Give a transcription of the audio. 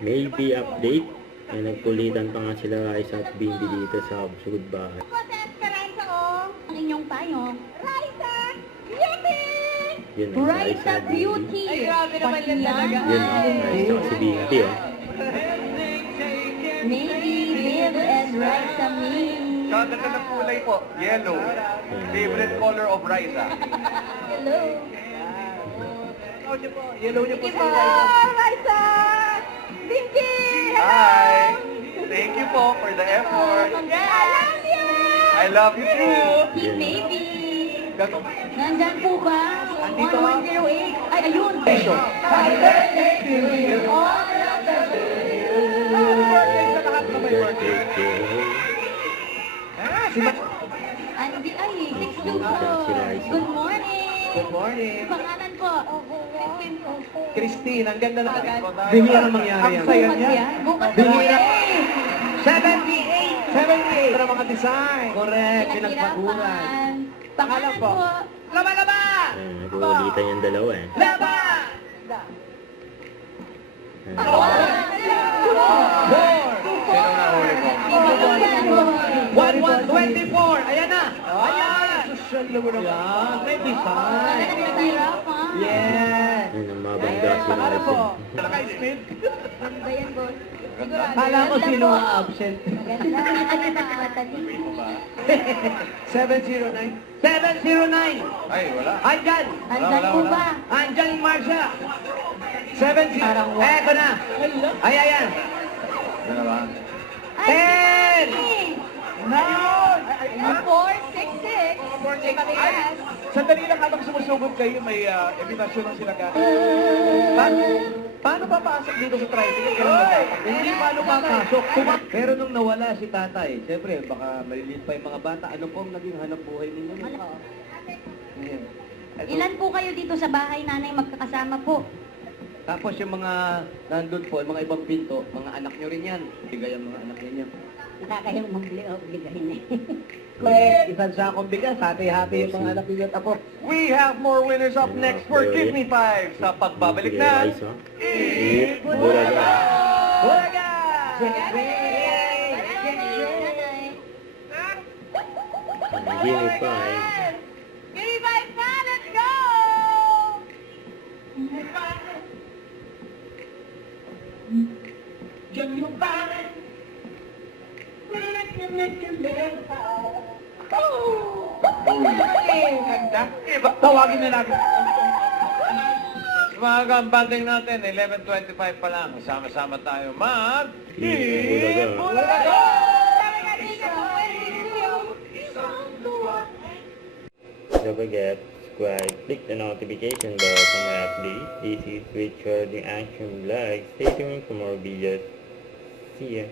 Maybe update. Ay, nagkulitan pa nga sila Raisa at Bimbi dito sa sugod bahay. Esperanza o ang inyong payo. Raisa Beauty! Yun ang Raisa Beauty! Ay, grabe naman yan talaga. Yun ang Raisa si Bimbi, oh. Maybe live and Raisa me. Gaganda ng kulay po, yellow. Favorite color of Raisa. Hello. Yellow niyo po si Raisa! Binky! Hi! Thank you po for the effort. I love you! I love you too. Si Maybe! Gago- Nandyan po ba? Andito. 1108. Ay, ayun! Happy birthday to you! Happy birthday sa lahat na may birthday. Andi, ay, 6 Si Raisa. Good morning! Good morning. Pangalan po? Christine, ang ganda na Bihira mangyari yan. Ang saya niya. Bukas Bihira. yan. 78! 78! Para mga design. Correct, pinagpaguran. Pangalan po? Laba-laba! Ayun, nag-uulitan yung dalawa, eh. Laba! Sino na huli ko? 1124! Ayan na! Ayan! Social naman naman. Yan, may design. Yes! Ayun, ang mabangga si Pangalan po? Raisa. Naka-Smith? Ganda yan, boss. Sigurado. Kala ko sino ang absent. Maganda. Matalino. 709. 709! Ay, wala. Andyan! Andyan po ba? Andyan yung Marsha! 70! Eto na! Ay, ayan! Ano na ba? 10! Ayun! 466. Yes. Sandali lang habang sumusugod kayo, may invitation lang sila ka. Paano papasok dito sa tricycle? Kailan ba dapat? Hindi paano papasok. Pero nung nawala si tatay, siyempre, baka maliliit pa yung mga bata. Ano pong naging hanap buhay ninyo? Ayan. Ilan po kayo dito sa bahay, nanay, magkakasama po? Tapos yung mga nandun po, yung mga ibang pinto, mga anak nyo rin yan. Bigay ang mga anak ninyo. Nakakayang mabili o bigahin eh. Correct. Isang sakong bigas, hati-hati yung mga anak ninyo. Tapos, We have more winners up next for Give Me 5 sa pagbabalik Sige, na Raisa. Eat Bulaga. Bulaga! Give me 5. Give me 5 na! Let's go! Ganda. Iba, tawagin na natin. Mga kambanding natin, 11:25 pa lang. Sama-sama tayo mag... Eat Bulaga. Don't forget, subscribe, click the notification bell for my update. This is Richard the Action Vlog. Stay tuned for more videos. See ya.